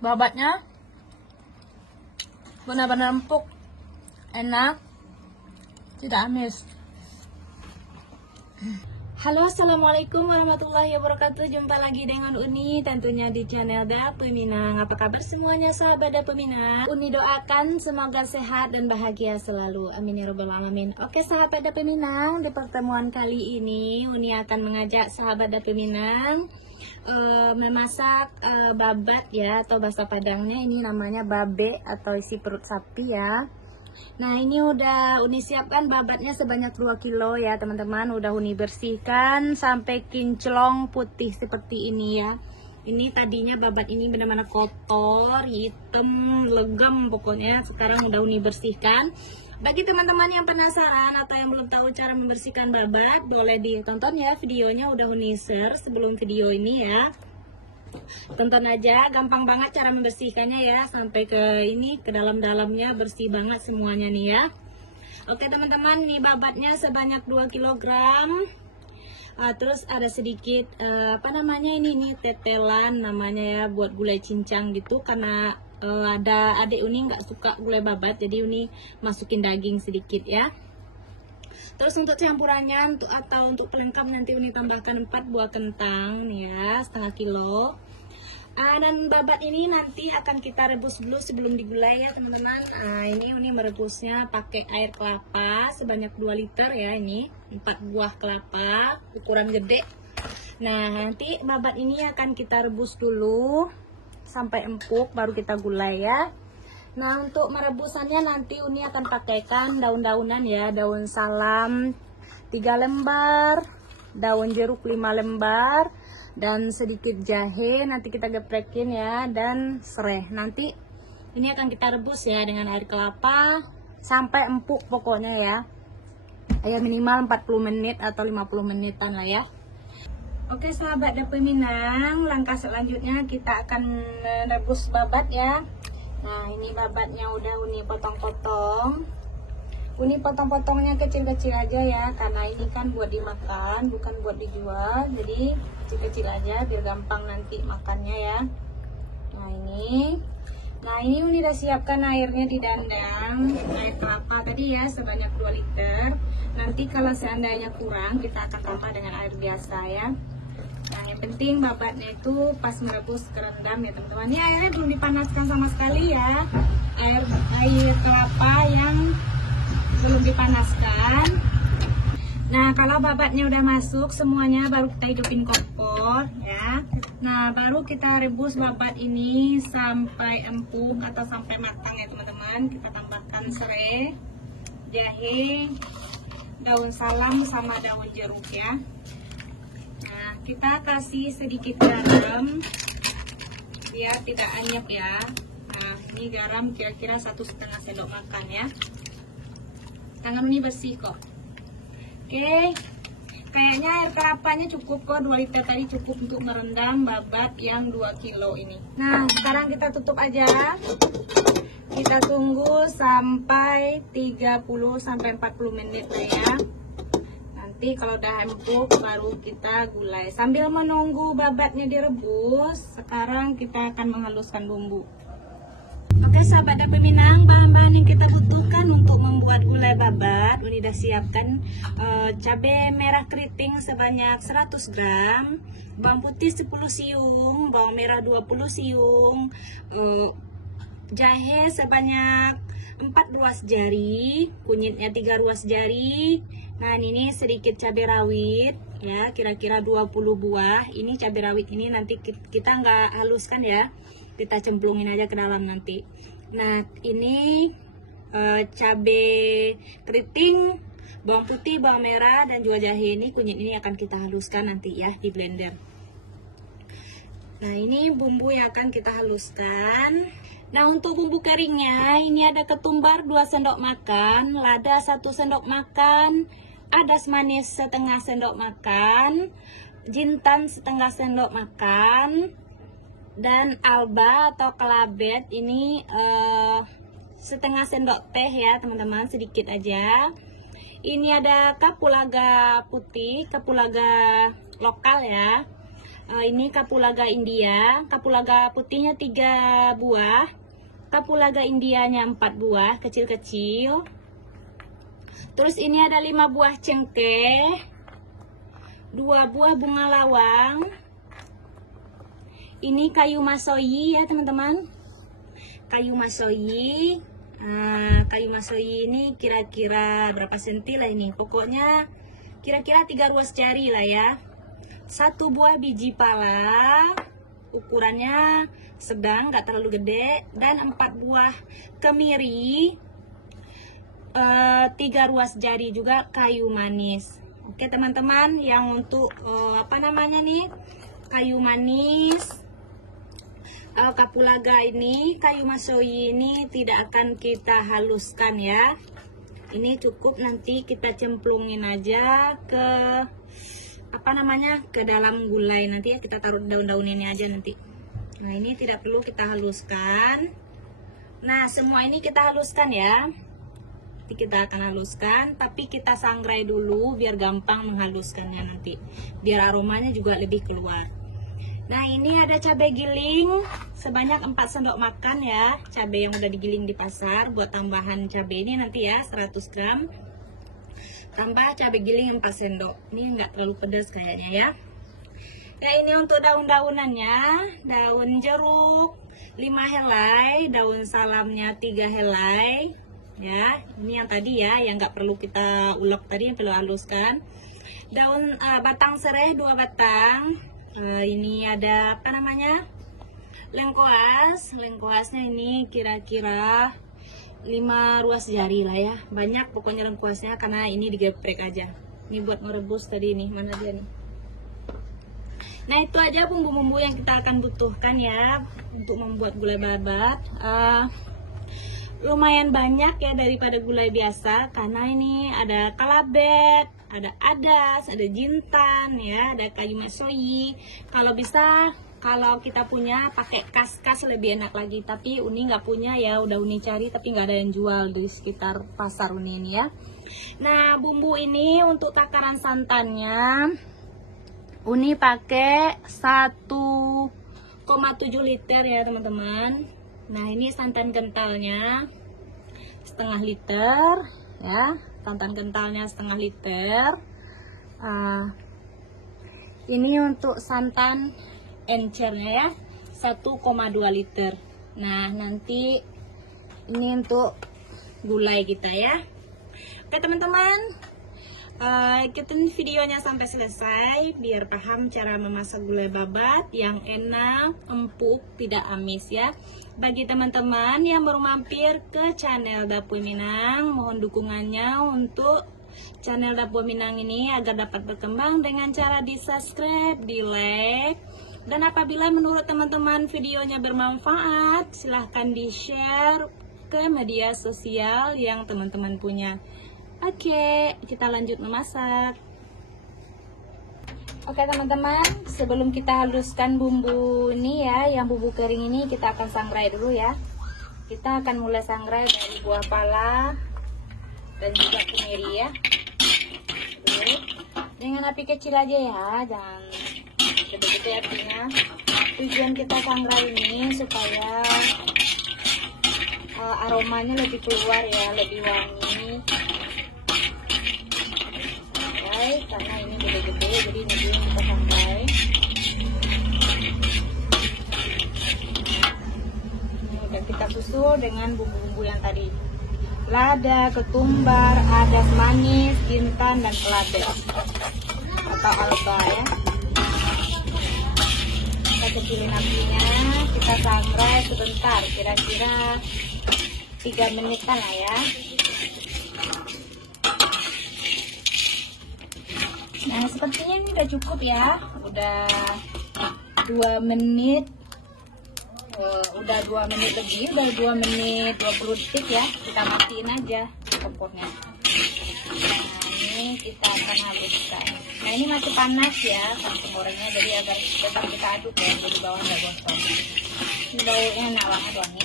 Babatnya benar-benar empuk, enak, tidak amis. Halo, assalamualaikum warahmatullahi wabarakatuh. Jumpa lagi dengan Uni, tentunya di channel Dapur Minang. Apa kabar semuanya sahabat Dapur Minang? Uni doakan semoga sehat dan bahagia selalu, amin ya robbal alamin. Oke sahabat Dapur Minang, di pertemuan kali ini Uni akan mengajak sahabat Dapur Minang memasak babat ya, atau bahasa Padangnya ini namanya babe atau isi perut sapi ya. Nah ini udah Uni siapkan babatnya sebanyak 2 kilo ya teman-teman. Udah Uni bersihkan sampai kinclong putih seperti ini ya. Ini tadinya babat ini benar-benar kotor, hitam, legam pokoknya. Sekarang udah Uni bersihkan. Bagi teman-teman yang penasaran atau yang belum tahu cara membersihkan babat, boleh ditonton ya videonya, udah Uni share sebelum video ini ya. Tonton aja, gampang banget cara membersihkannya ya, sampai ke ini, ke dalam-dalamnya bersih banget semuanya nih ya. Oke teman-teman, nih babatnya sebanyak 2 kg. Terus ada sedikit apa namanya ini tetelan namanya ya, buat gulai cincang gitu, karena ada adik Uni nggak suka gulai babat, jadi Uni masukin daging sedikit ya. Terus untuk campurannya untuk pelengkap nanti Uni tambahkan 4 buah kentang nih ya, setengah kilo. Dan babat ini nanti akan kita rebus dulu sebelum digulai ya teman-teman. Ini Uni merebusnya pakai air kelapa sebanyak 2 liter ya, ini 4 buah kelapa ukuran gede. Nah nanti babat ini akan kita rebus dulu sampai empuk baru kita gulai ya. Nah untuk merebusannya nanti Uni akan pakaikan daun-daunan ya, daun salam 3 lembar, daun jeruk 5 lembar, dan sedikit jahe nanti kita geprekin ya, dan serai. Nanti ini akan kita rebus ya dengan air kelapa sampai empuk pokoknya ya. Minimal 40 menit atau 50 menitan lah ya. Oke sahabat Dapur Minang, langkah selanjutnya kita akan merebus babat ya. Nah ini babatnya udah Uni potong-potong. Uni potong-potongnya kecil-kecil aja ya, karena ini kan buat dimakan bukan buat dijual, jadi kecil-kecil aja biar gampang nanti makannya ya. Nah ini Uni udah siapkan airnya di dandang, air kelapa tadi ya sebanyak 2 liter. Nanti kalau seandainya kurang kita akan tambah dengan air biasa ya. Nah yang penting babatnya itu pas merebus kerendam ya teman-teman. Ini airnya belum dipanaskan sama sekali ya, air kelapa yang belum dipanaskan. Nah kalau babatnya udah masuk semuanya baru kita hidupin kompor ya. Nah baru kita rebus babat ini sampai empuk atau sampai matang ya teman-teman. Kita tambahkan serai, jahe, daun salam sama daun jeruk ya. Nah kita kasih sedikit garam biar tidak anyep ya. Nah ini garam kira-kira 1,5 sendok makan ya. Tangan ini bersih kok. Oke, kayaknya air kelapanya cukup kok, 2 liter tadi cukup untuk merendam babat yang 2 kilo ini. Nah sekarang kita tutup aja. Kita tunggu sampai 30-40 menit lah ya. Nanti kalau udah empuk baru kita gulai. Sambil menunggu babatnya direbus, sekarang kita akan menghaluskan bumbu. Oke sahabat Dapur Minang, bahan-bahan yang kita butuhkan untuk membuat gulai babat Uni udah siapkan cabai merah keriting sebanyak 100 gram, bawang putih 10 siung, bawang merah 20 siung, jahe sebanyak 4 ruas jari, kunyitnya 3 ruas jari. Nah ini sedikit cabai rawit ya, kira-kira 20 buah. Ini cabai rawit ini nanti kita nggak haluskan ya, kita cemplungin aja ke dalam nanti. Nah ini cabai keriting, bawang putih, bawang merah, dan juga jahe ini, kunyit ini akan kita haluskan nanti ya di blender. Nah ini bumbu yang akan kita haluskan. Nah untuk bumbu keringnya ini ada ketumbar 2 sendok makan, lada 1 sendok makan, adas manis setengah sendok makan, jintan setengah sendok makan, dan alba atau kelabet ini setengah sendok teh ya teman-teman, sedikit aja. Ini ada kapulaga putih, kapulaga lokal ya, Ini kapulaga India, kapulaga putihnya 3 buah, kapulaga Indianya 4 buah kecil-kecil. Terus ini ada 5 buah cengkeh, 2 buah bunga lawang. Ini kayu masoyi ya teman-teman, kayu masoyi. Kayu masoyi ini kira-kira berapa senti lah ini, pokoknya kira-kira 3 ruas jari lah ya. 1 buah biji pala, ukurannya sedang, nggak terlalu gede, dan 4 buah kemiri, 3 ruas jari juga kayu manis. Oke teman-teman, yang untuk apa namanya nih, kayu manis, kapulaga ini, kayu masoyi ini tidak akan kita haluskan ya. Ini cukup nanti kita cemplungin aja ke apa namanya, ke dalam gulai nanti ya, kita taruh daun-daun ini aja nanti. Nah ini tidak perlu kita haluskan. Nah semua ini kita haluskan ya, nanti kita akan haluskan, tapi kita sangrai dulu biar gampang menghaluskannya nanti, biar aromanya juga lebih keluar. Nah ini ada cabai giling sebanyak 4 sendok makan ya, cabai yang udah digiling di pasar, buat tambahan cabai ini nanti ya 100 gram. Tambah cabai giling 4 sendok. Ini enggak terlalu pedas kayaknya ya. Nah ini untuk daun-daunannya, daun jeruk 5 helai, daun salamnya 3 helai ya. Ini yang tadi ya, yang enggak perlu kita ulek tadi, yang perlu haluskan. Daun batang serai 2 batang. Ini ada apa namanya, lengkoas. Lengkoasnya ini kira-kira 5 ruas jari lah ya, banyak pokoknya lengkuasnya karena ini digeprek aja. Ini buat merebus tadi nih, mana dia nih. Nah itu aja bumbu-bumbu yang kita akan butuhkan ya untuk membuat gulai babat. Lumayan banyak ya daripada gulai biasa, karena ini ada kalabet, ada adas, ada jintan ya, ada kayu masoyi. Kalau bisa, kalau kita punya pakai kas-kas lebih enak lagi, tapi Uni nggak punya ya, udah Uni cari tapi nggak ada yang jual di sekitar pasar Uni ini ya. Nah bumbu ini untuk takaran santannya Uni pakai 1,7 liter ya teman-teman. Nah ini santan kentalnya setengah liter ya, santan kentalnya setengah liter. Ini untuk santan encernya ya 1,2 liter. Nah nanti ini untuk gulai kita ya. Oke teman-teman, ikutin videonya sampai selesai biar paham cara memasak gulai babat yang enak, empuk, tidak amis ya. Bagi teman-teman yang baru mampir ke channel Dapur Minang, mohon dukungannya untuk channel Dapur Minang ini agar dapat berkembang dengan cara di subscribe, di like. Dan apabila menurut teman-teman videonya bermanfaat, silahkan di-share ke media sosial yang teman-teman punya. Oke, kita lanjut memasak. Oke teman-teman, sebelum kita haluskan bumbu ini ya, yang bumbu kering ini kita akan sangrai dulu ya. Kita akan mulai sangrai dari buah pala dan juga kemiri ya. Dengan api kecil aja ya, jangan gede-gede apinya. Tujuan kita sangrai ini supaya aromanya lebih keluar ya, lebih wangi. Oke, karena ini gede-gede jadi ini dulu kita sangrai. Ini udah kita susul dengan bumbu-bumbu yang tadi. Lada, ketumbar, adas manis, jintan, dan kelabet atau alba ya. Kita kecilin apinya, kita sangrai sebentar, kira-kira 3 menitan lah ya. Nah sepertinya ini udah cukup ya, udah 2 menit. Udah 2 menit lebih, udah 2 menit 20 detik ya. Kita matiin aja kompornya. Nah ini kita akan haluskan. Nah ini masih panas ya kangkung gorengnya, jadi agar tetap kita aduk ya, jadi bawah nggak gosong. Ini baunya enak banget wangi.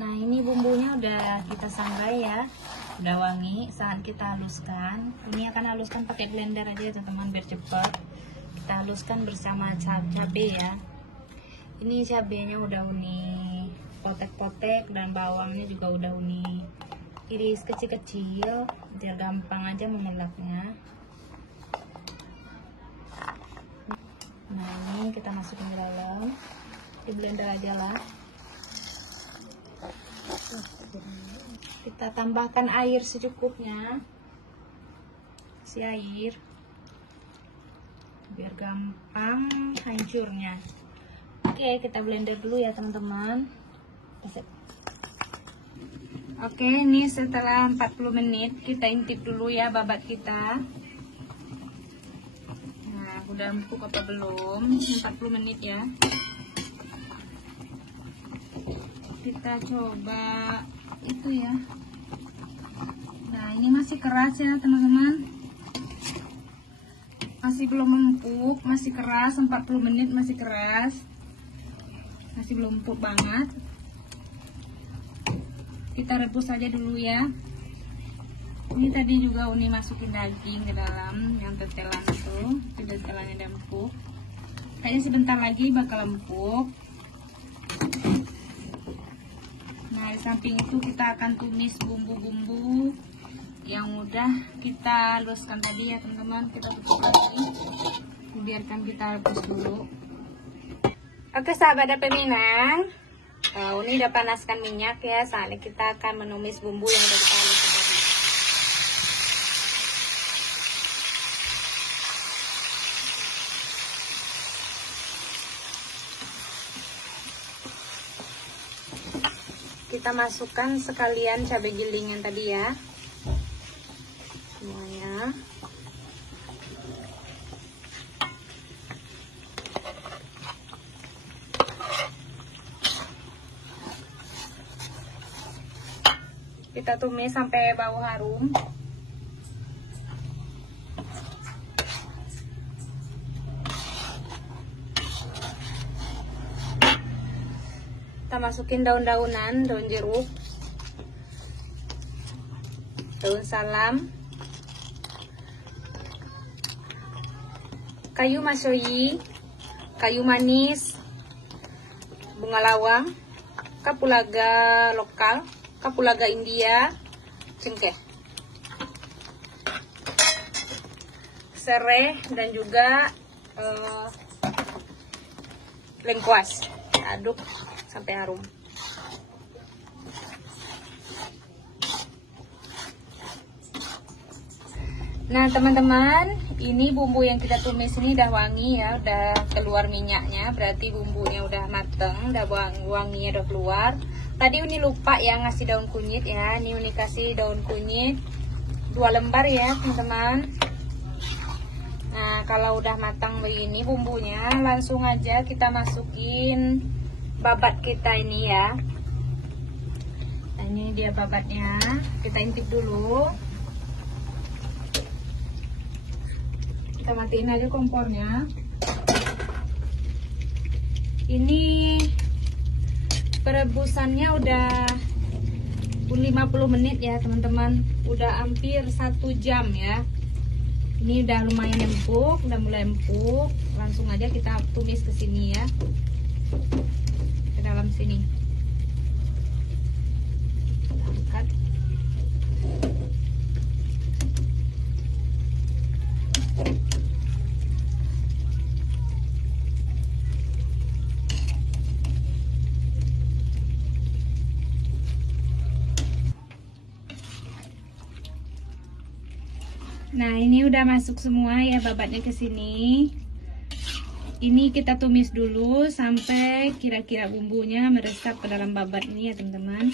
Nah ini bumbunya udah kita sangrai ya. Udah wangi, saat kita haluskan. Ini akan haluskan pakai blender aja ya teman-teman biar cepat. Kita haluskan bersama cabai ya. Ini cabenya udah Uni potek-potek dan bawangnya juga udah Uni iris kecil-kecil biar gampang aja mengelapnya. Nah, ini kita masukin ke dalam, di blender aja lah. Kita tambahkan air secukupnya, si air biar gampang hancurnya. Oke, kita blender dulu ya teman-teman. Oke, ini setelah 40 menit kita intip dulu ya babat kita. Nah, udah empuk apa belum? 40 menit ya. Kita coba itu ya. Nah, ini masih keras ya teman-teman. Masih belum empuk, masih keras. 40 menit masih keras. Masih belum empuk banget. Kita rebus aja dulu ya. Ini tadi juga Uni masukin daging ke dalam yang tetelan itu. Tetelannya udah empuk. Kayaknya sebentar lagi bakal empuk. Nah, di samping itu kita akan tumis bumbu-bumbu yang udah kita haluskan tadi ya teman-teman. Kita tutup lagi. Biarkan kita rebus dulu. Oke sahabat Dapur Minang. Ini udah panaskan minyak ya, saatnya kita akan menumis bumbu yang udah kita haluskan tadi. Kita masukkan sekalian cabai giling yang tadi ya, semuanya. Kita tumis sampai bau harum. Kita masukin daun-daunan, daun jeruk, daun salam, kayu masoyi, kayu manis, bunga lawang, kapulaga lokal, kapulaga India, cengkeh, serai, dan juga lengkuas. Aduk sampai harum. Nah teman-teman, ini bumbu yang kita tumis ini udah wangi ya, udah keluar minyaknya, berarti bumbunya udah mateng, udah wanginya udah keluar. Tadi Uni lupa ya ngasih daun kunyit ya. Ini Uni kasih daun kunyit 2 lembar ya teman-teman. Nah kalau udah matang begini bumbunya, langsung aja kita masukin babat kita ini ya. Nah ini dia babatnya. Kita intip dulu. Kita matiin aja kompornya. Ini perebusannya udah 50 menit ya teman-teman, udah hampir 1 jam ya. Ini udah lumayan empuk, udah mulai empuk. Langsung aja kita tumis ke sini ya, ke dalam sini. Kita angkat. Nah ini udah masuk semua ya babatnya ke sini. Ini kita tumis dulu sampai kira-kira bumbunya meresap ke dalam babat ini ya teman-teman.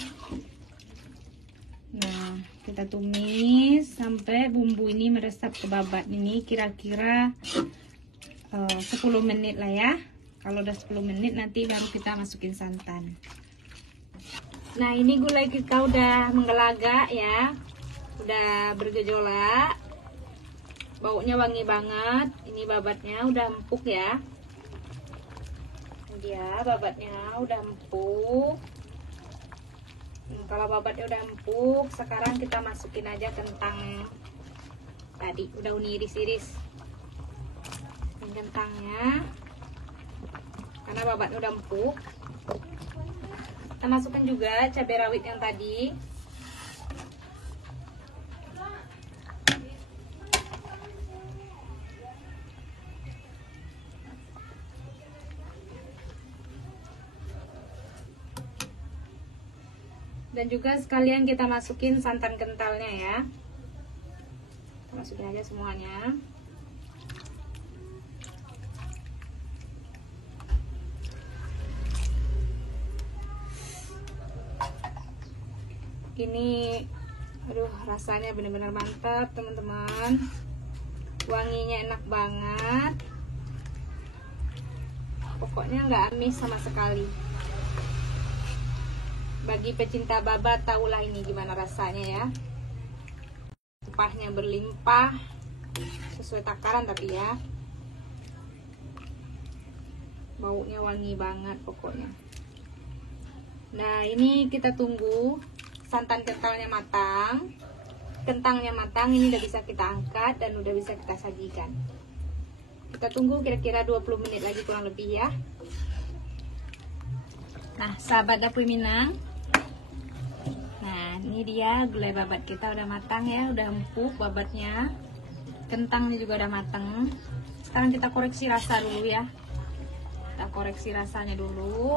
Nah kita tumis sampai bumbu ini meresap ke babat ini kira-kira 10 menit lah ya. Kalau udah 10 menit nanti baru kita masukin santan. Nah ini gulai kita udah menggelagak ya, udah bergejolak. Baunya wangi banget. Ini babatnya udah empuk ya. Ini dia babatnya udah empuk. Kalau babatnya udah empuk, sekarang kita masukin aja kentang tadi udah Uni iris-iris. Ini kentangnya, karena babatnya udah empuk. Kita masukkan juga cabai rawit yang tadi. Dan juga sekalian kita masukin santan kentalnya ya. Kita masukin aja semuanya. Ini aduh, rasanya benar-benar mantap teman-teman. Wanginya enak banget. Pokoknya nggak amis sama sekali. Bagi pecinta babat, tahulah ini gimana rasanya ya. Rempahnya berlimpah, sesuai takaran tapi ya. Baunya wangi banget pokoknya. Nah, ini kita tunggu santan kentalnya matang. Kentangnya matang, ini udah bisa kita angkat dan udah bisa kita sajikan. Kita tunggu kira-kira 20 menit lagi kurang lebih ya. Nah, sahabat dapur Minang, nah ini dia gulai babat kita udah matang ya, udah empuk babatnya. Kentangnya juga udah matang. Sekarang kita koreksi rasa dulu ya. Kita koreksi rasanya dulu.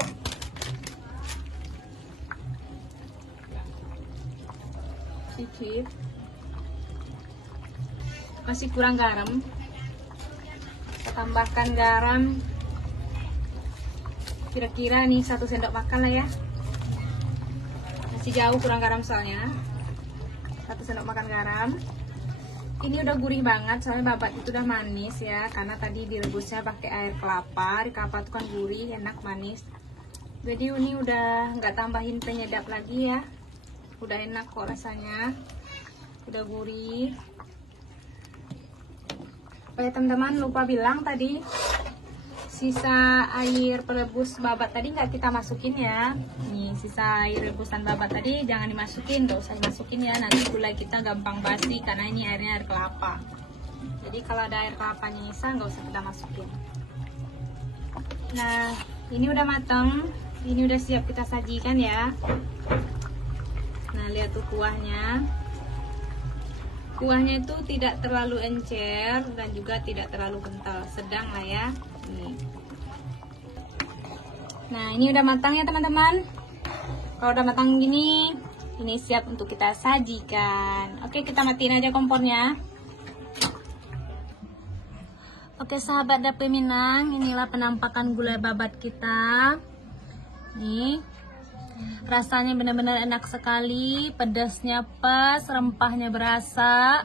Cicip. Masih kurang garam. Kita tambahkan garam. Kira-kira nih 1 sendok makan lah ya. Masih jauh kurang garam soalnya. 1 sendok makan garam. Ini udah gurih banget soalnya babat itu udah manis ya, karena tadi direbusnya pakai air kelapa. Di kelapa itu kan gurih, enak, manis. Jadi ini udah nggak tambahin penyedap lagi ya. Udah enak kok rasanya. Udah gurih. Oh ya teman-teman, lupa bilang tadi sisa air perebus babat tadi nggak kita masukin ya. Nih sisa air rebusan babat tadi jangan dimasukin, nggak usah dimasukin ya. Nanti gulai kita gampang basi karena ini airnya air kelapa. Jadi kalau ada air kelapanya nyisa nggak usah kita masukin. Nah ini udah matang, ini udah siap kita sajikan ya. Nah lihat tuh kuahnya. Kuahnya itu tidak terlalu encer dan juga tidak terlalu kental, sedang lah ya. Nih. Nah ini udah matang ya teman-teman. Kalau udah matang gini, ini siap untuk kita sajikan. Oke, kita matiin aja kompornya. Oke sahabat dapur Minang, inilah penampakan gulai babat kita. Nih, rasanya benar-benar enak sekali, pedasnya pas, rempahnya berasa.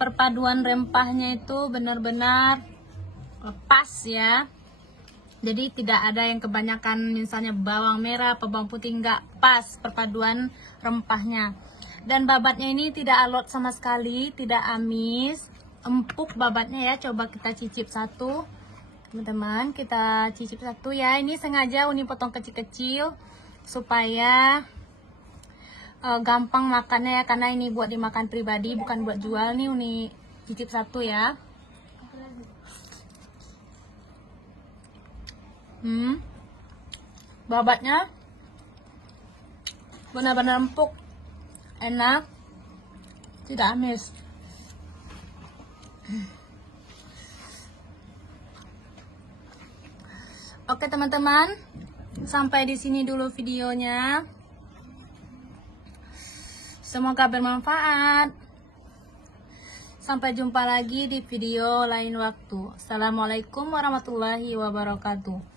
Perpaduan rempahnya itu benar-benar pas ya. Jadi tidak ada yang kebanyakan misalnya bawang merah atau bawang putih, enggak, pas perpaduan rempahnya. Dan babatnya ini tidak alot sama sekali, tidak amis, empuk babatnya ya. Coba kita cicip satu. Teman-teman, kita cicip satu ya. Ini sengaja Uni potong kecil-kecil supaya gampang makannya ya, karena ini buat dimakan pribadi bukan buat jual. Nih Uni cicip satu ya. Babatnya benar-benar empuk, enak, tidak amis. Oke teman-teman, sampai di sini dulu videonya. Semoga bermanfaat. Sampai jumpa lagi di video lain waktu. Assalamualaikum warahmatullahi wabarakatuh.